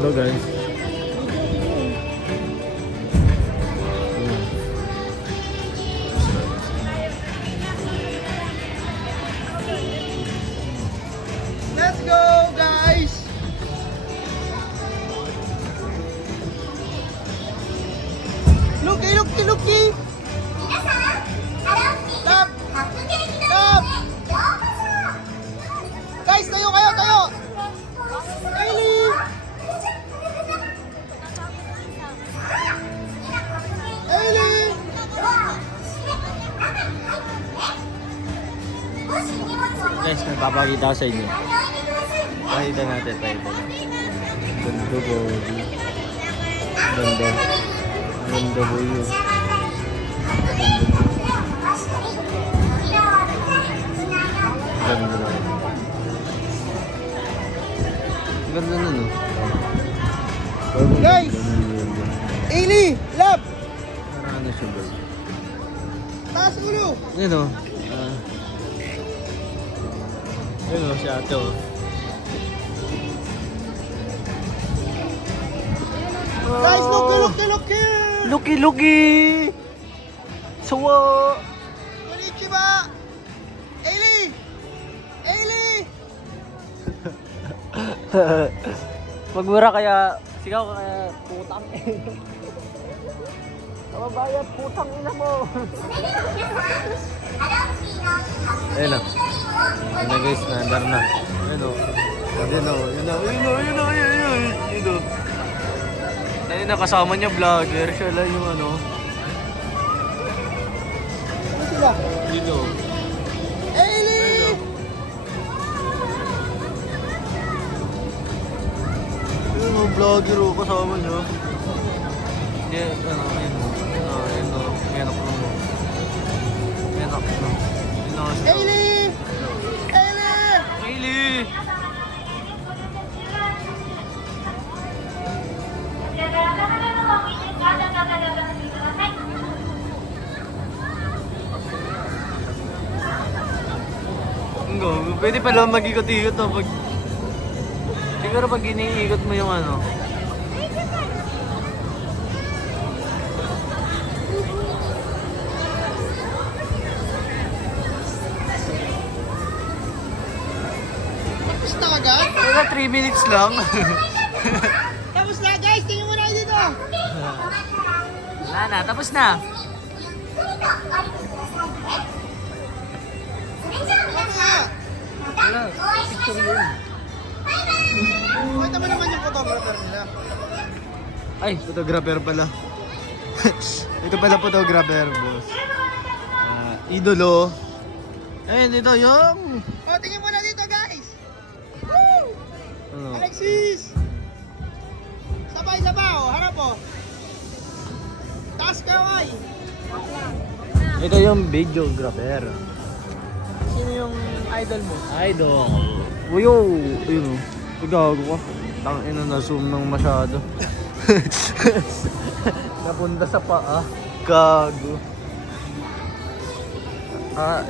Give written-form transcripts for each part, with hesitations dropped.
Hello guys. Let's go guys! Looky, looky, looky! Stop! Stop! Guys, tayo kayo, tayo! Kylie! Kylie! Guys, nagpapakita ko sa inyo. Pakita natin, pakita natin. Ganda po. Ganda. Ganda po yun. Ganda na. Ganda na no. Guys! Kylie! Love! Parang ano siya ba? Taas ulo! Yun o. Yun o, si ate o. Guys, looky, looky, looky! Looky, looky! Sawa! Konnichiwa! Kylie! Kylie! Magmura kaya, sigaw ka kaya putang Kababayan, putang ina mo! Ayun o. Ayun na guys, nadar na. Ayun o. Ayun o, ayun o, ayun o, ayun o, ayun o. Ayun na, kasama niya vlogger. Siya lang yung ano. Ano sila? Dito. Kylie! Ayun o, vlogger o, kasama niya. Hindi, ano, ayun o. Ayun o, ayun ako lang o. Ayun ako lang. Ayun o. Kylie! Kylie! Kylie! Pwede pala mag-ikot-ikot to pag... Siguro pag iniikot mo yung ano. Tapos na agad? Kaya 3 minutes lang. Tapos na guys! Tingnan mo na kayo dito! Wala na, tapos na. Wala, picture yun. Pakita mo naman yung photographer nila. Ay, photographer pala. Ito pala photographer, boss. Idolo. Ayun, ito yung... O, tingin mo na dito guys! Woo! Ano? Alexis! Sabay-sabay o, harap o. Taas kayo ay! Ito yung videographer. Sino yung idol mo? Idol. Uyo, ayun o. Gago ka. Tangina na zoom ng masyado. Napunta sa paa. Gago.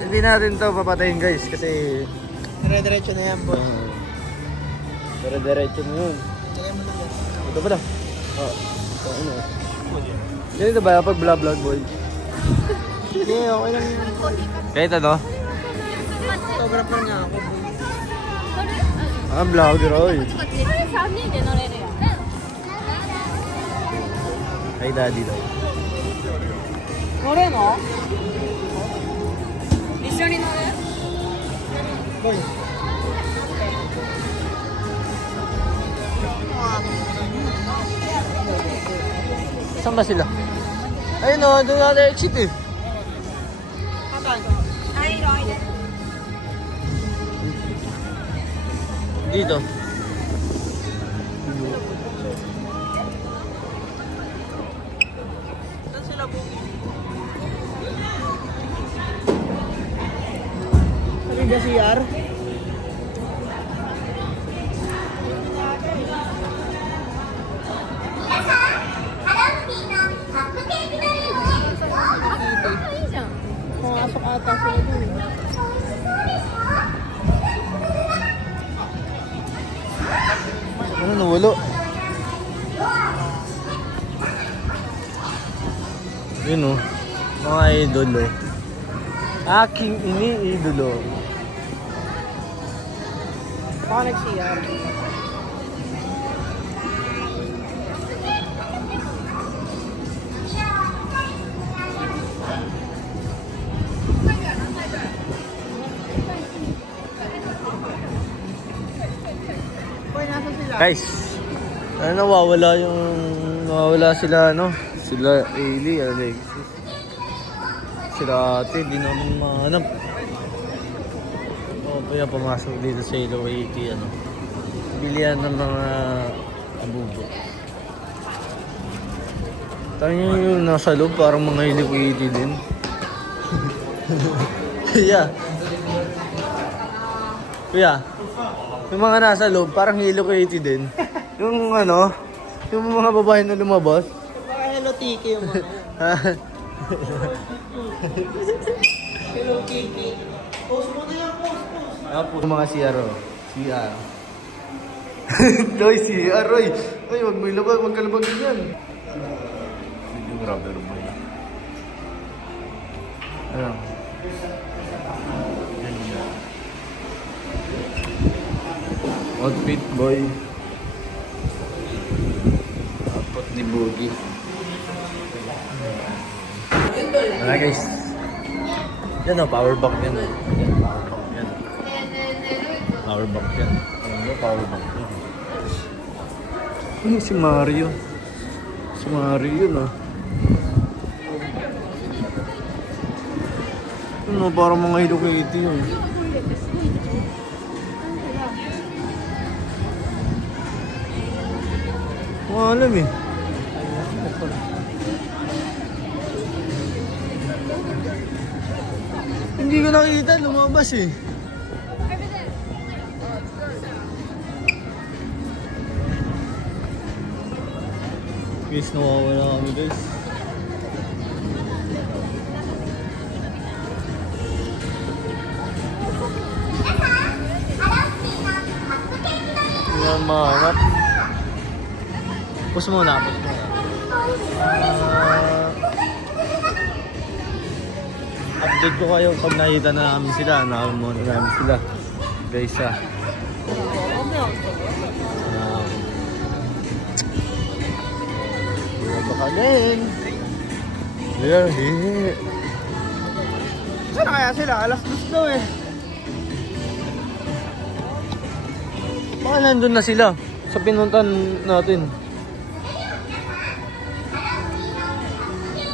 Hindi natin to papatayin guys kasi Dire-diretso na yan boy. dire-diretso na yun. Tingnan mo na dyan. Ito pala. Ano? Ganito ba pag vlog boy? Hindi, okay lang yun. Kahit ano? Photographer nga ako boy. Vlogger oy. 3人で乗れるよ。 Ay daddy daw. 乗れるの？一緒に乗る？ Boy. Saan ba sila? Ayun o, doon na exit eh. Dito. Saan sila bugi? Sabi ba CR? Pumasok ata sila dun. Ano nawalo? Yun o. Mga idolo. Aking iniidolo. Baka nag-CR. Uy, nasa sila? Guys, nawawala sila, ano? Sila Ailey, Alexis. Sila ate, di naman mahanap. O, kaya pumasok dito sa Hello Kitty, ano? Bilihan ng mga abubo. Tayo yung nasa loob, parang mga Hello Kitty din. Kuya. Kuya. Yung mga nasa loob, parang Hello Kitty din. Yung ano, yung mga babae na lumabas. Baka Hello Tiki yung mga. Hello Kitty. Post mo na yan, post. Yung mga CR, oh. CR. Doy, CR, oy. Ay, wag mo ilabag, wag kalabag yan. Yung rubber boy. Ano? Outfit boy. Apot ni Boogie. Wala guys. Yan o, power bank yan. Power bank yan. Ano, power bank yan. Ano si Mario? Si Mario yun ah. Ano, parang mga Hello Kitty yun. Alam eh. Hindi ko nakita, lumabas eh. Guys, nawawala kami guys. Hindi naman mahanap. Pus muna, pus muna. Update ko kayo pag nakita na namin sila. Nakamuna namin sila. Guys ah. Baka din. Yeah. Saan na kaya sila? Alas 2 daw eh. Baka nandun na sila sa pinuntan natin.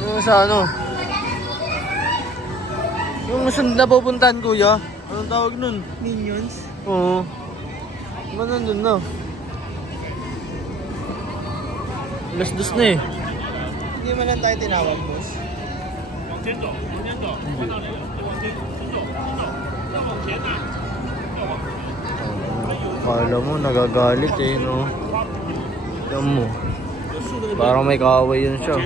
Yung sa ano? Yung saan na pupuntahan kuya? Anong tawag nun? Minions? Oo. Diba nandun na? Alas 2 na eh. Hindi man lang tayo tinawag, boss. Kala mo nagagalit eh, no? Tignan mo. Parang may kaaway yun siya.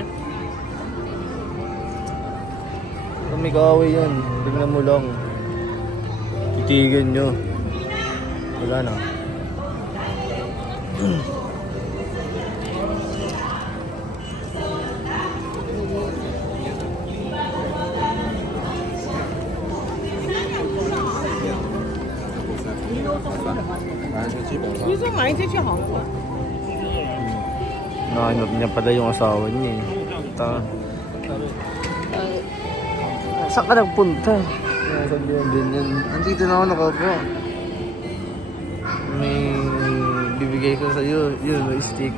Parang may kaaway yun. Tignan mo lang. Titigan nyo. Wala na. Nahanap niya pala yung asawa niya eh. Saan ka nagpunta? Sabihan din yan. Andito na ako nakapa. May bibigay ko sa'yo. Yun, may stick.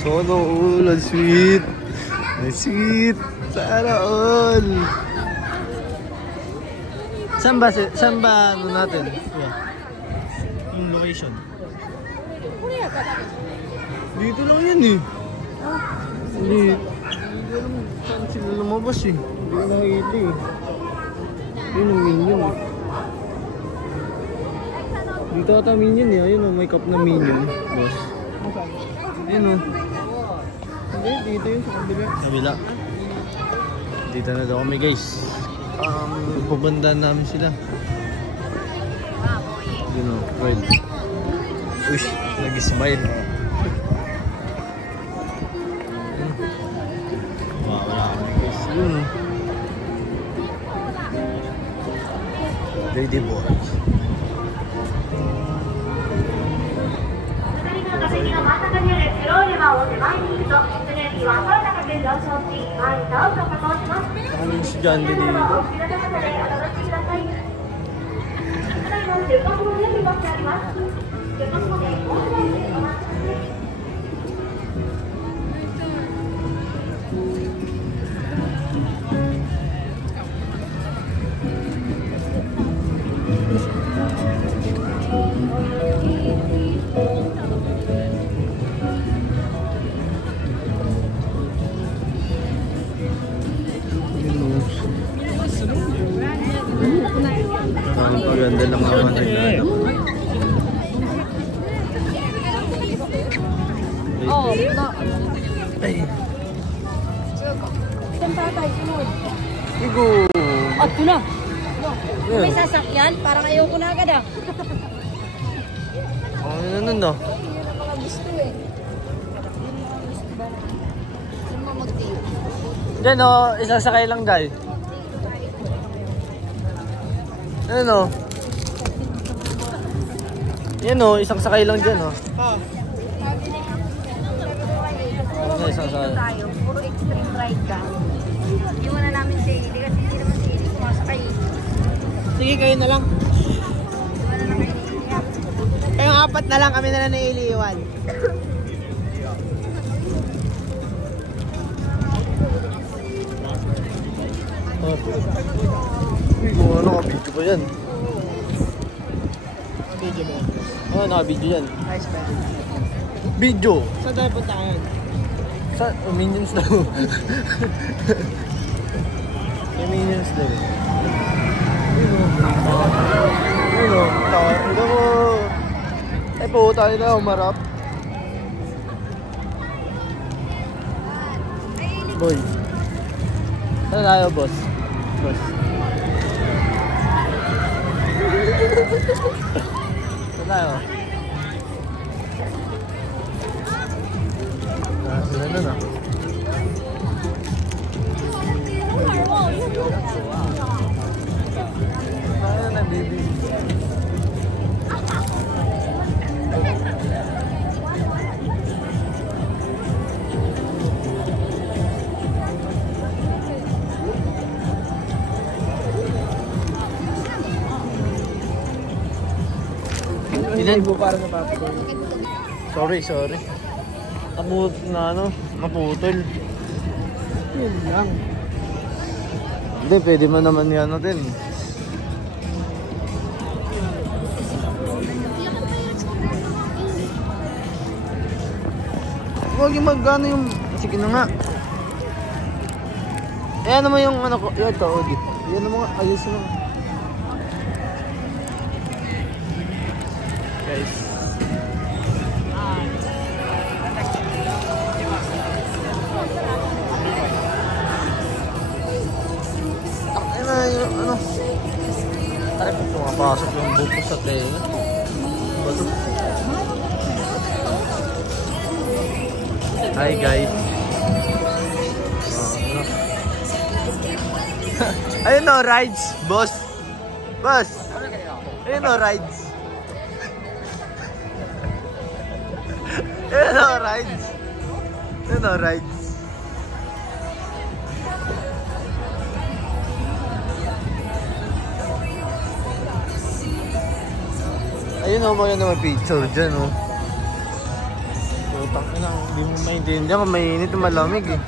Solo all, ang sweet. Ang sweet. Sana all. Saan ba ano natin? Yung location. Dito lang yan eh. Hindi saan sila lumabas eh. Hindi ko nakikita eh. Yun ang minion eh. Dito ata minion eh. Ayun o, may cup na minion. Boss. Ayun o. Hindi, dito yun sa kabila. Kabila. Dito na daw kami guys. Pabandaan namin sila. Yun o, right. Uy, nag-smile. Wala kami guys. Yun. Lady Boys. 座席の真ん中にある黒いレバーを手前に引くと、その駅は空高く上昇し、前に倒すを可能します。 Daming estudyante dito. お好きな高さでお楽しみください。ただいま出発の準備がしてあります。出発までもう少しお待ちください。Ang paganda ng mga naglalaro. Oh, na. Ay, Saan tatay? Sunod. Igo. Oh, ito na. Yan. May sasakyan? Parang ayoko na agad ah. Ano nun no? Yun ang mga gusto eh. Saan mo mag-tape? Diyan o, isang sakay lang dahil. Ayan o. Yan o, isang sakay lang dyan o. Ano isang sakay? Tayo, puro extreme ride ka. Hindi mo na namin si Ili kasi hindi naman si Ili sumasakay. Sige, kayo na lang. Hindi mo na namin si Ili yan. Kayong apat na lang, kami na lang nailiwan. Uy, kung ano, naka-video pa yan. Video mo. Oo, naka-video yan. Nice ba? Video! Saan tayo punta ngayon? Sa Minions daw. May Minions daw. Ayun o. Ayun o. Ito mo. Ay po, tayo na umarap. Boy. Saan tayo, boss? Boss. Saan tayo? Sila na na. Tayo na, baby. Ilan po para mapapagod? Sorry. Naputol. Yun lang. Hindi, pwede mo naman yan natin. Huwag yung magano yung... Sige na nga. Eh, ano mo yung ano ko? Yan to, Odi. Yan mo nga, ayusin mo. Guys. Yung ano, tara po pumapasok yung buko sa tenga. Bato. Hi guys. Ayun o, rides, boss. Boss. Ayun o, rides. Ayun o, rides. Ayun o, rides. Ayun o, maganda mag-picture dyan o. Putang ina, hindi mo maintindihan kung mainit o malamig eh.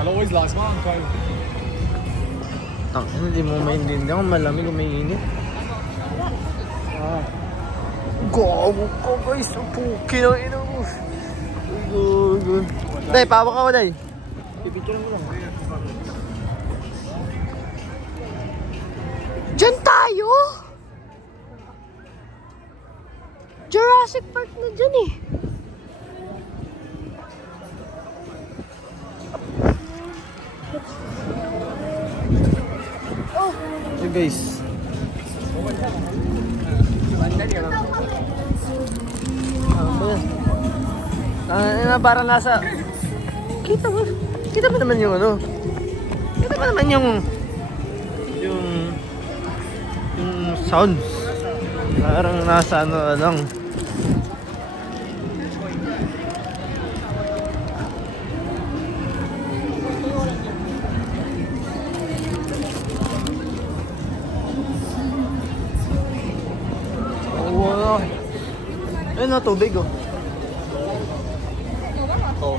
I'll always last one, Kyle. Tang ina, hindi mo maintindihan kung malamig o mainit. Gago ka guys, puki na ina mo. Gago. Day, pawak ako day. Pipicture mo lang. Diyan tayo! Jurassic Park na dyan eh. Hey guys, Parang nasa... Kita ba naman yung ano? Kita ba naman yung sounds? Parang nasa ano lang. Wow. Ayun na, tubig oh. Oh.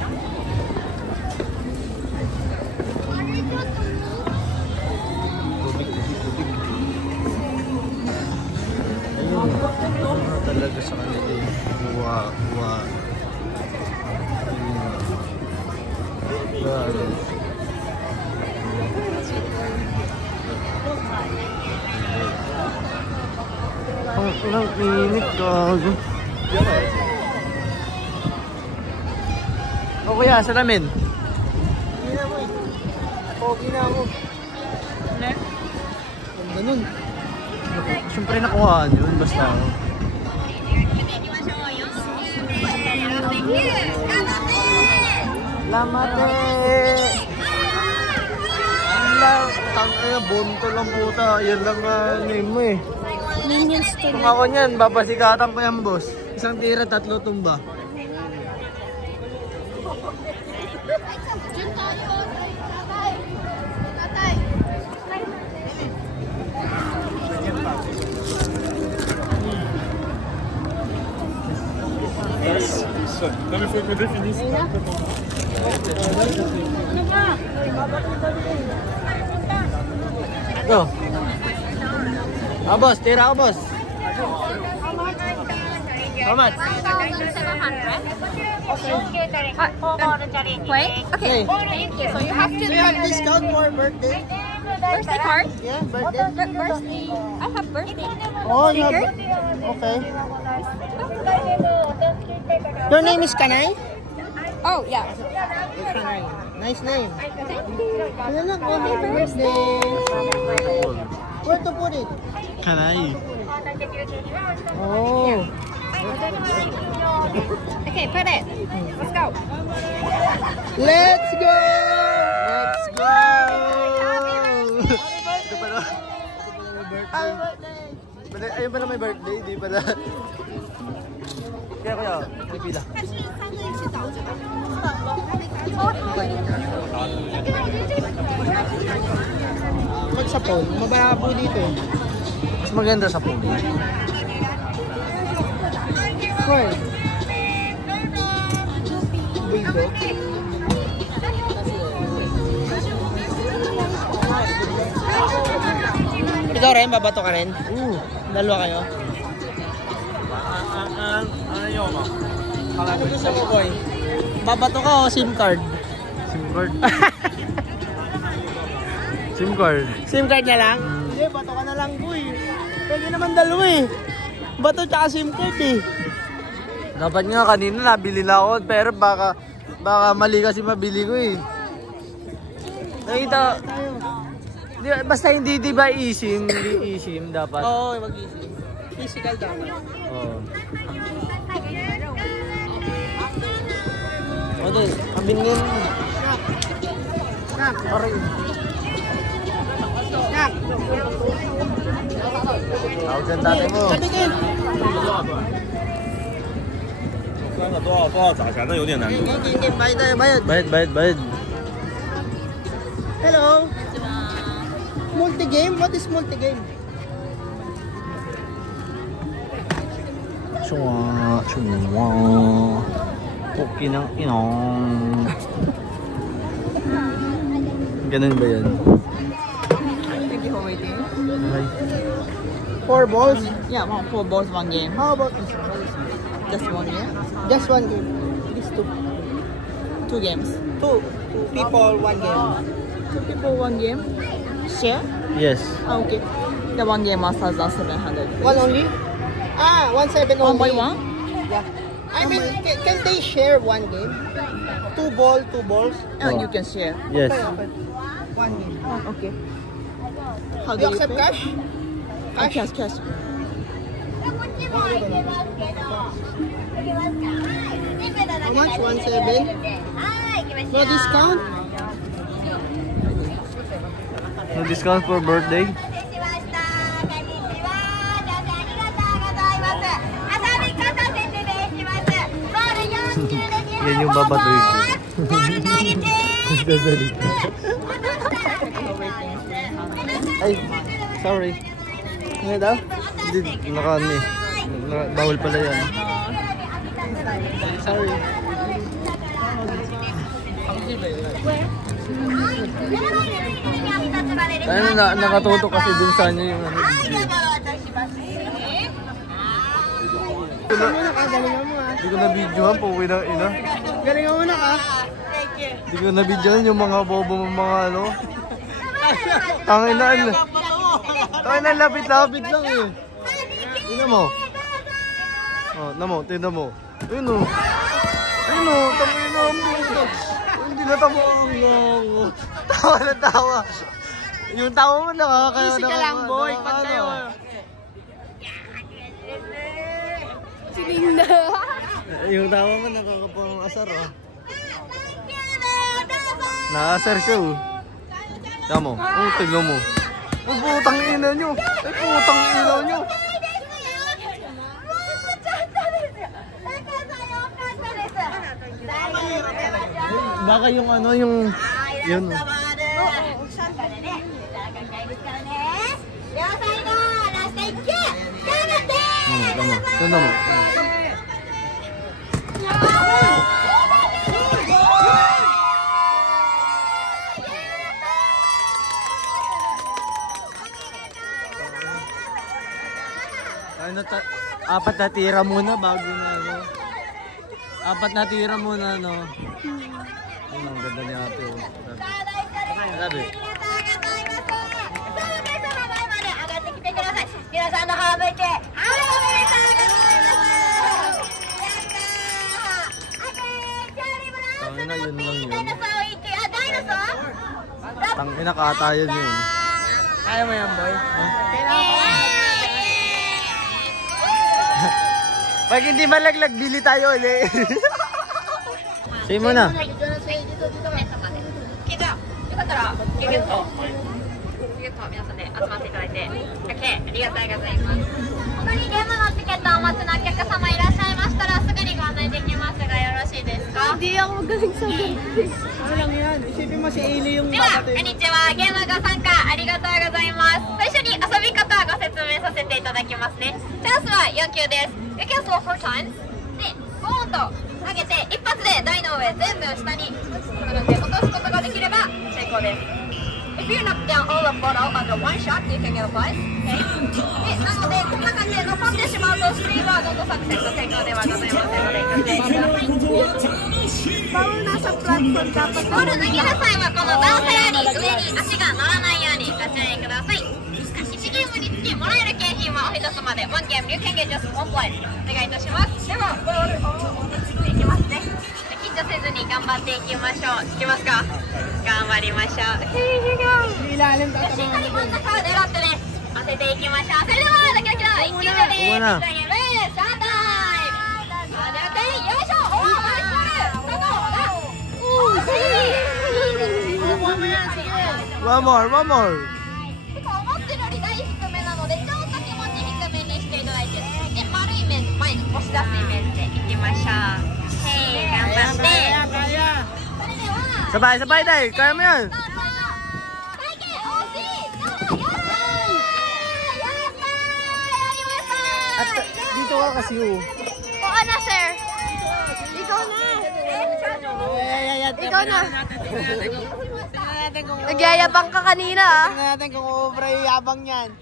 Tubig. Ayun. Talaga sa kanila eh. Wow. Ang ilang init gago. O kuya, salamin. Hindi na mo eh. Pogi na ako. Ang ganun. Siyempre nakuhaan yun, basta ako. Lamate! Bonto lang puta. Yan lang name mo eh. Minions to Kung ako niyan, babasikatan ko yan boss. Isang tira, 3 tumba. Go. Ah, boss, tira ako, boss. How much? 1,700. Wait. Okay. So you have to. Do you have discount for birthday? Birthday card? Yeah, birthday. Birthday. I have birthday. Oh, you have... Okay. Your name is Kanay? Oh yeah. Kanay. Nice name. Ano lang, happy birthday. Where to put it? Kanay. Oh. Okay, put it. Let's go. Let's go! Let's go! Ito pala. Happy birthday! Ayun pala may birthday, di pala. Kaya kuya, may pila. Mag sa phone, mababa po dito eh. Mas maganda sa phone. Where? Bulldog? Ikaw rin, babato ka rin? Dalawa kayo? Ano yun mo? Ano gusto mo, boy? Babato ka o SIM card? SIM card. SIM card. SIM card na lang? Hindi, bato ka na lang, boy. Pwede naman dalawa eh. Bato tsaka SIM card eh. Dapat nga kanina nabili na ako, pero baka mali kasi mabili ko eh. Nakita, basta hindi di ba eSIM, hindi eSIM dapat. Oo, mag-easy. Physical dapat. Oo. Ate, abingin. Snap. Aray. Snap. Tawag sa tatay mo. Sabihin. 三个多少不好找，反正有点难度。 Bayad tayo, bayad. Bayad. Hello. Multi-game? What is multi-game? Chua. Puki ng inong. Ganun ba yan? Thank you for waiting. Okay. 4 balls? Yeah, 4 balls, 1 game. How about this? Just 1 game. Just 1 game. These 2. 2 games. 2 people, 1 game. 2 people, 1 game. Share? Yes. Ah, okay. The 1 game was 1,700. 1 only? Ah, 1/7 1 only. by 1? Yeah. I mean, can they share 1 game? 2 balls? Oh, you can share. Yes. Okay. 1 game. Oh, okay. How Do do you accept pay? cash? あ、キャッシュ、キャッシュ。こっちも行けますけど。行けますか。はい。全部の中 How much? 17? はい、行きましょう。 No discount? No discount for birthday? お待たせしました。こんにちは。どうぞありがとうございます。遊び方説明します。ボール40で2 Yan yung babadoy ko. ボール投げて。 Ay, sorry. Ano daw? Hindi, naka ano eh. Bawal pala yan. Sorry. Ano na, nakatutok kasi dun sa inyo yung ano. Muna ka, galingan mo ah. Hindi ko na-videohan po, ina. Galingan muna ka. Hindi ko na-videohan yung mga bobo mga ano. Tangina, lapit-lapit lang eh. Tingnan mo. Oh, tingnan mo. Ayun o. Tangina ang buto. Hindi na tamo ang tawa na tawa. Yung tawa mo nakakaya. Easy ka lang boy, pag kayo. Yung tawa mo nakakapang asar oh. Naasar siya oh. Tignan mo. Tignan mo. Ay putang ina nyo. Baka yung ano yung yun. Tama mo. Ano apat na tira muna bago na ano. Apat na tira muna no. Ayun ang ganda ni ate oh. Grabe. 皆さんの方向いて、はい、おめでとうございます。Tangina yun lang yun. ダイナソー行って、あ、ダイナソー？ Tangina katayan yun. Kaya mo yan, boy. Pag hindi malaglag, bili tayo ulit. Say mo na. けど、よかったら、ギュッと皆さんで集まっていただいて、OK、ありがとうございます。他にゲームのチケットをお待ちのお客様いらっしゃいましたら、すぐにご案内できますがよろしいですか？ Hindi ako magaling sa ano lang yan, isipin mo si Ailey yung では、こんにちは。ゲームご参加ありがとうございます。最初に遊び方をご説明させていただきますね。チャンスは4球です。You can throw 4 times。で、ボーンと投げて一発で台の上全部下に落とすことができれば成功です。If you knock down all the bottle under one shot, you can get a prize. Okay? で、なので、こんな感じで残ってしまうと、スリーバードと作戦と成功ではございませんので、ご注意ください。ボールnasa platform dapat。ボール投げる際は、この段差より上に足が乗らないようにご注意ください。1ゲームにつきもらえる景品はお一つまで。1ゲーム、you can get just 1 prize。お願いいたします。では、ボールを落ち着いていきますね。緊張せずに頑張っていきましょう。いきますか？頑張りましょう。ilalim しっかり真ん中を狙ってね、当てていきましょう。それではドキドキの1球目です。1ゲームスタータイム。よいしょ。おー、ナイスボール。One more. 結構思ってるより台低めなので、ちょっと気持ち低めにしていただいて、で、丸い面前に押し出すイメージでいきましょう。頑張って。それでは Sabay tayo. Kaya mo yan. どうぞ。体験惜しい。やったー。 Dito ka kasi oh. Oo na, sir. Ikaw na. Ikaw na. Nagyayabang ka kanina, ah. Tingnan natin kung ubra yung yabang yan.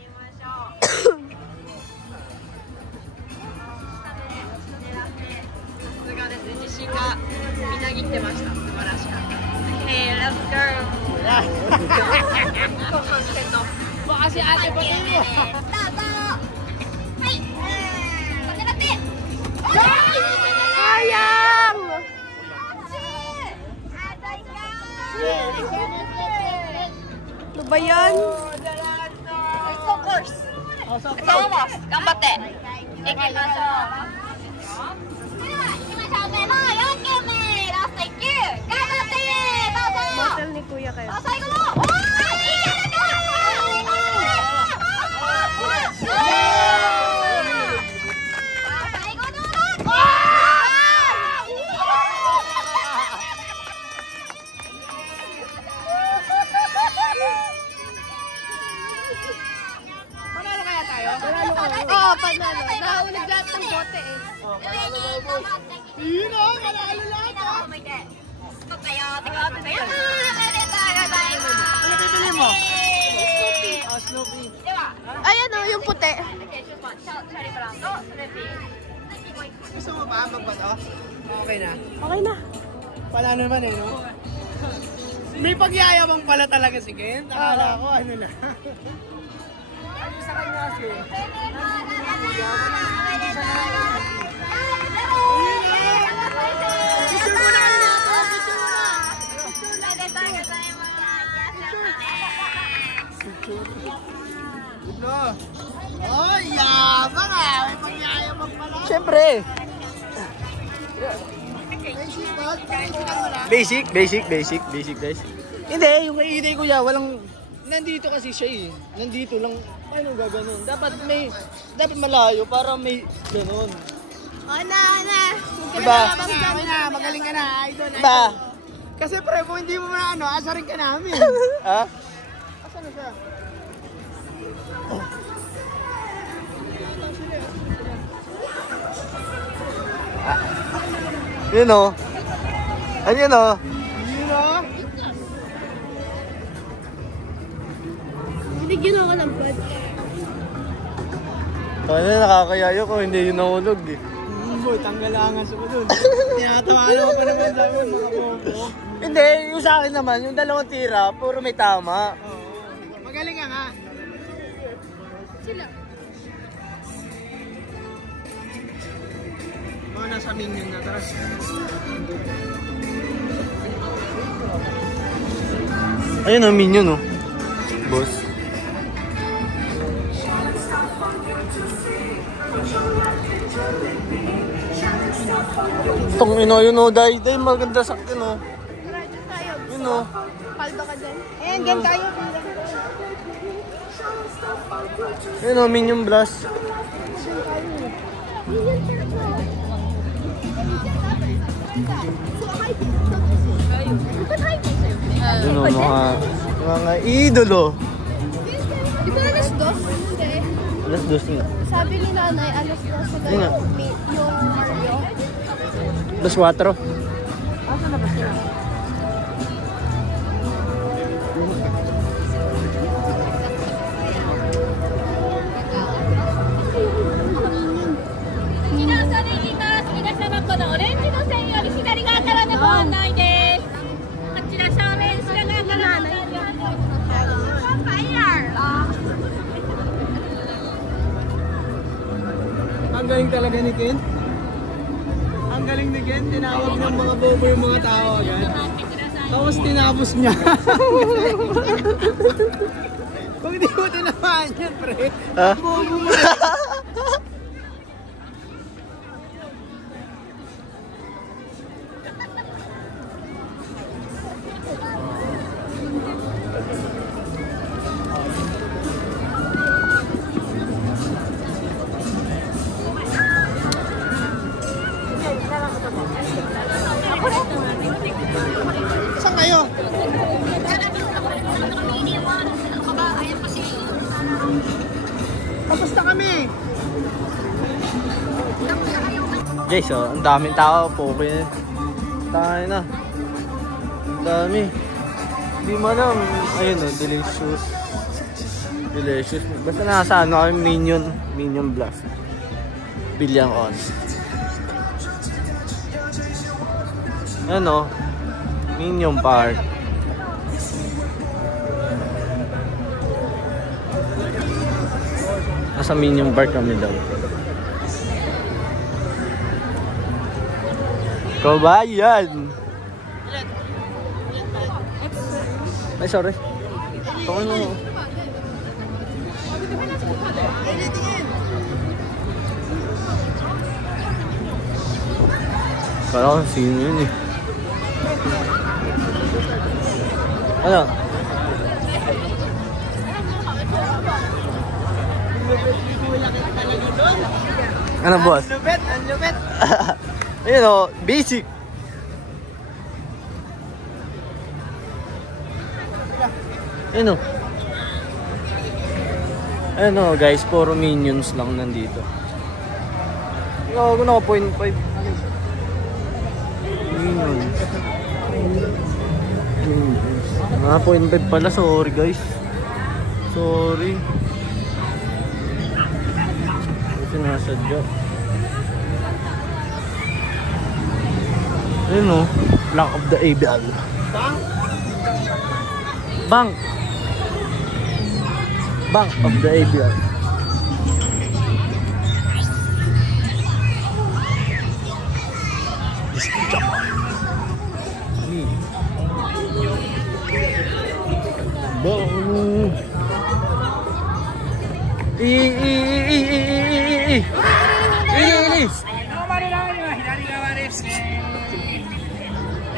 Okay, let's go. Baka si ate pa din mo. Sayang! Ano ba yan? Focus! そうも頑張っていきましょう。では行きましょう。目の4球目ラスト1球頑張ってどうぞ。Hotel ni Kuya kayo. 最後のおーい最後のPanalo kaya tayo? Oo, panalo. Nahulog lahat ng bote eh. Yun o, panalo lahat ah. Stop kayo. Tingnan natin kayo. Ano bibili mo? Snoopy. Ayan o, yung puti. Cherry brown to, Snoopy. Gusto mo ba magbato? Okay na. Okay na. Panalo naman eh, no? May pagyayabang pala talaga si Ken. Akala ko, ano na. Ano sa kanya kasi? Oh, yabang ah! May pagyayabang pala. Siyempre. Basic guys. Hindi, yung kay kuya, walang... Nandito kasi siya eh. Nandito lang. Paano gaganon? Dapat malayo para may ganon. Ana. Diba? Okay na, magaling ka na, idol. Diba? Kasi pre, kung hindi mo na ano, asarin ka namin. Ha? Asan na siya? Yun o. Ayun o. Yun o. Binigyan ako ng blood. Ano, nakakayayo ko, hindi yun nahulog eh. Boy, tanggalangan sa ko dun. Tinatawanan ko pa naman sa akin, mga bobo. Hindi, yung sa akin naman, yung dalawang tira, puro may tama. Oo. Magaling ka nga. Sila. Mga nasa minion na, taras. Ayun o, minion o. Boss. Itong yun o, day maganda sa akin o. Yun o. Paldo ka dyan. Ayan, gan tayo. Yun o, minion blast. Yun o, mga idolo. Di ba alas 2? Hindi. Alas dos na. Sabi ni nanay, alas 2 sila Yun nga. yung Mario. Alas 4. Asan na ba sila? Ang galing talaga ni Ken. Ang galing ni Ken, tinawag ng mga bobo yung mga tao agad. Tapos tinapos niya. Kung di mo tinamaan yan, pre. Ha? Bobo mo. Saan kayo? Tapos na kami. Guys, oh, ang daming tao po. Tayo na. Ang dami. Hindi mo alam. Ayun oh, delicious. Delicious. Basta nasa ano kami, Minion Blast. Bilyang on. Ano? Minion Park. Nasa Minion Park kami daw. Kabayan! Ay, sorry. Ito mo. Kala ko sino yun eh. Ano? Ano boss? Ang lupit, ang lupit. Ayun o, basic. Ayun o. Ayun o guys, puro minions lang nandito. Ikaw, ako na 0.5. Minions. Mga 0.5 pala, sorry guys. Sorry. Ito nasadya. Ayun o, Bank of the ABL. Bank of the ABL. Bang.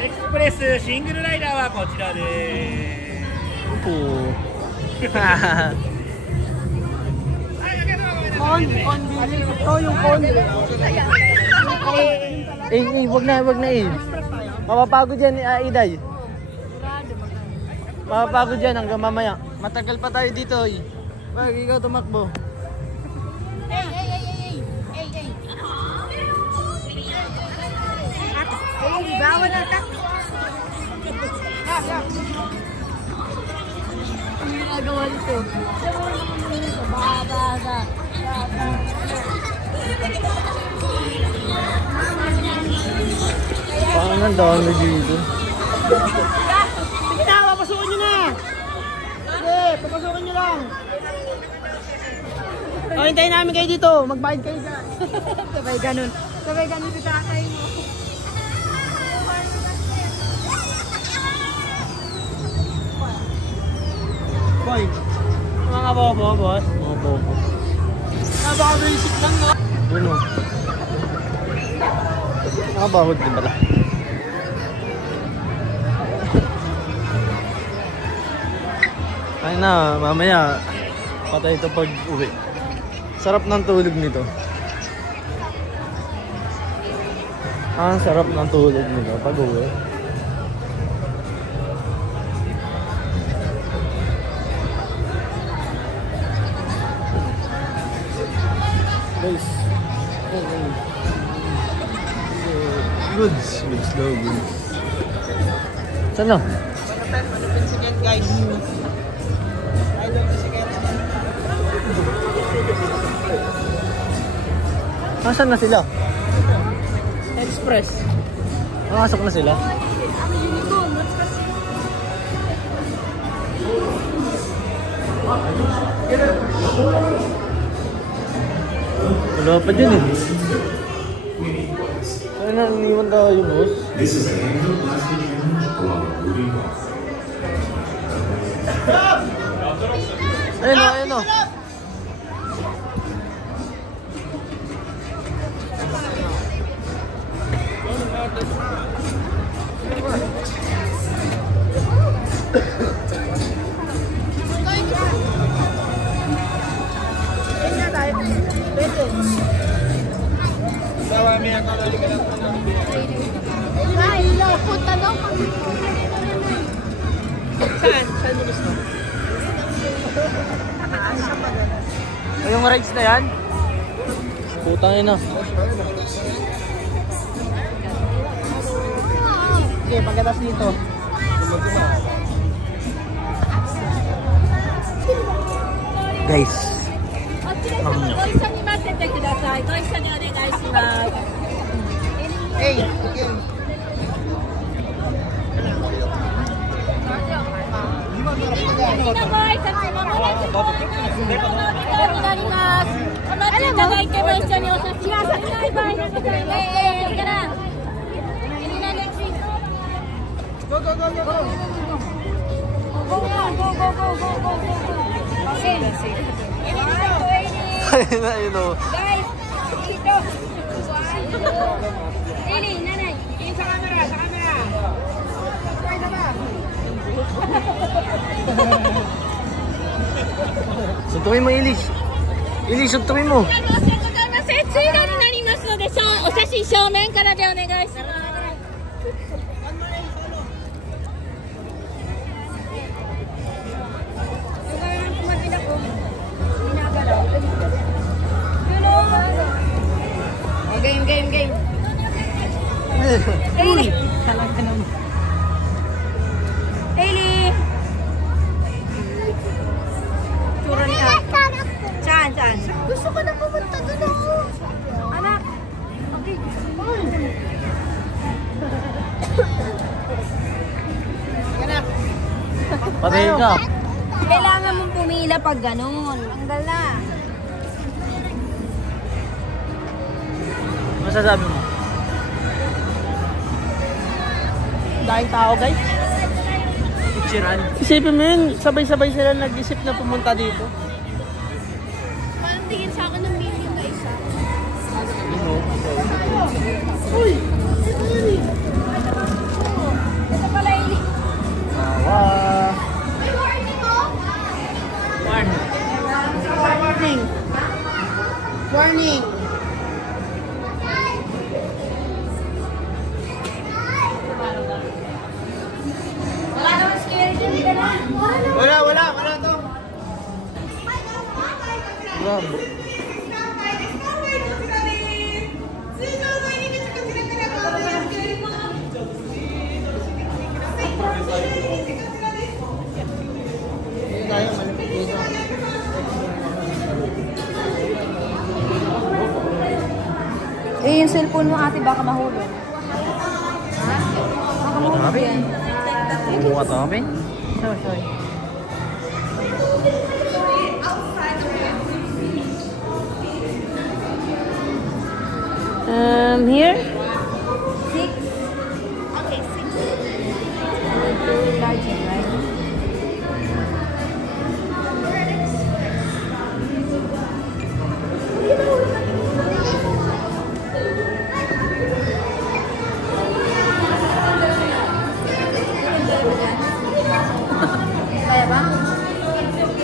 Express シングルライダーはこちらです。Wag na eh. Mapapagod yan ni Iday. Mapapagod yan hanggang mamaya. Matagal pa tayo dito eh. Wag ikaw tumakbo. Bawal na tak. Ano yung nagawa nito? Paano ang dami dito? Sige na, papasukin nyo na. Sige, papasukin nyo lang. O, hintayin namin kayo dito. Magbayad kayo dyan. Sabay ganun. Sabay ganun si tatay mo. Boy, mga bobo, boss. Mga bobo. Napaka-basic lang nga. Ano? Nakabahod din pala. Ay na, mamaya patay ito pag uwi. Sarap ng tulog nito. Ang sarap ng tulog nito pag uwi. Guys, goods daw, goods. Saan na? Manupin si Ken, guys. Idol ko si Ken. Nasaan na sila? Express. Nakasok na sila? Wala pa dyan eh. Kaya na, iniwan tayo, boss. This is an annual plastic challenge along with moving park. Ayun o, ayun o. Punta daw kami. Saan? Saan mo gusto? Yung rides na yan? Putang ina. Sige, pagkatas dito. Guys. ご一緒に待っててください。ご一緒にお願いします。 Hey, okay. 次のご挨拶まもなくご案内終了のお時間になります。お待ちいただいても一緒にお写真を撮りたい場合の方へから。Go, go, go, go, go. Go, go, go, go, go, go, go, go. Ayun na, yun o. Guys, dito. Ili, nanay. Ili sa camera, sa camera. Suntukin mo, Ilis. Ilis, suntukin mo. 追加になりますので、お写真正面からでお願いします。Game, game, game. Hailey. Hailey. Turun ka. Saan, saan? Gusto ko na pumunta doon ako. Anak. Okay. Anak. Patayin ka. Kailangan mong pumila pag ganun. Tanggal na. Masasabi mo? Dahil tao guys. Ichiran. Isipin mo yun, sabay-sabay sila nag-isip na pumunta dito. Parang tingin sa akin ng video na isa. Uy! Ito pala yun. Warning! Warning! Wala naman scary dito na. Wala to! Bravo. Eh, yung cellphone mo ate baka mahulog. Ha? Baka mahulog yan. Buka to kami. Sorry. Here? 6. Okay, 6. Large, right? Kaya ba?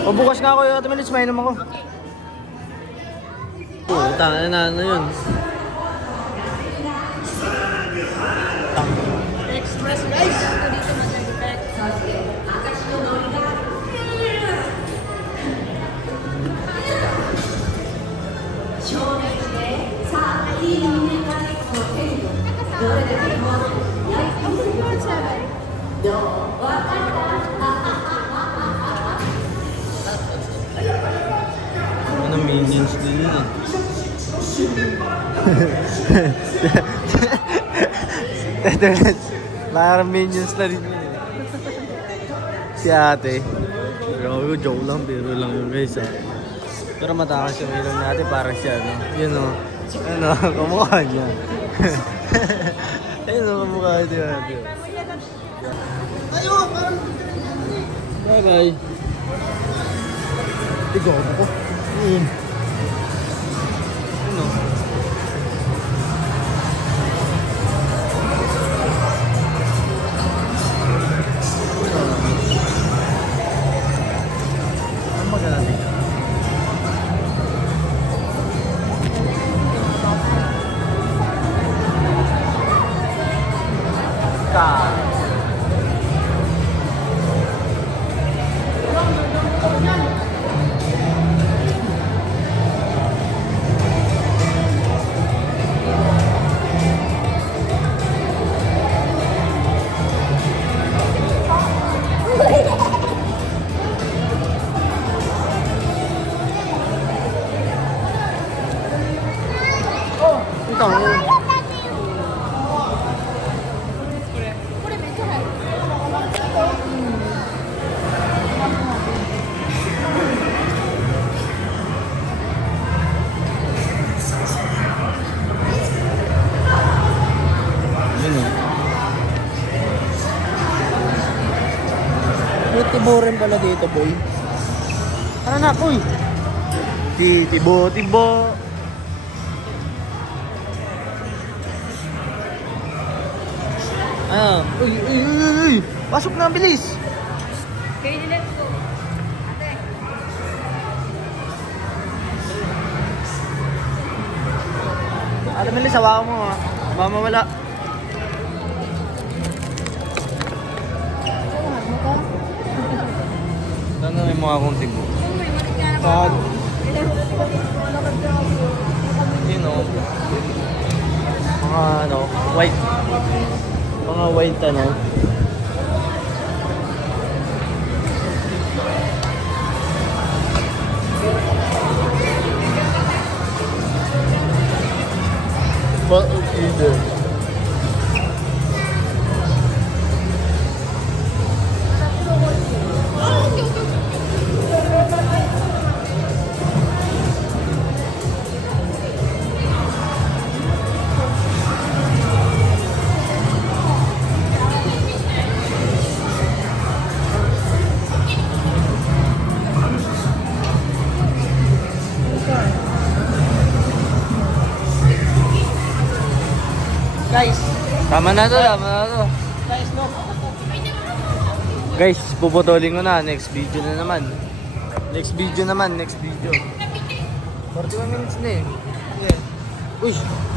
O bukas na ako yung Ate Melis, mainom ako. Oo, tanga na yun. Express guys! Ano minions din yun? Parang minions na rin yun. Si ate. Pero joke lang, pero lang yun guys. Pero matakas yung ilong natin, parang siya, no? Yun o. Ano, kamukha niya. Ayun o, kamukha niya. Bye bye. Ikaw ako. Ano? Ang maganda din. May tiburin pala dito boy. Tara na boy! Titibo-tibo. Ah, uy. Pasok na, bilis. Alam mo, sawa mo ha. Baka mawala. Sana may mga akong tibo. Sad. You know. Mga ano, white. Mga white ano. What is this? Guys, Tama na to. guys, no. Guys, puputulin ko na. Next video na naman. Next video. 41 minutes na eh. Yeah. Uy!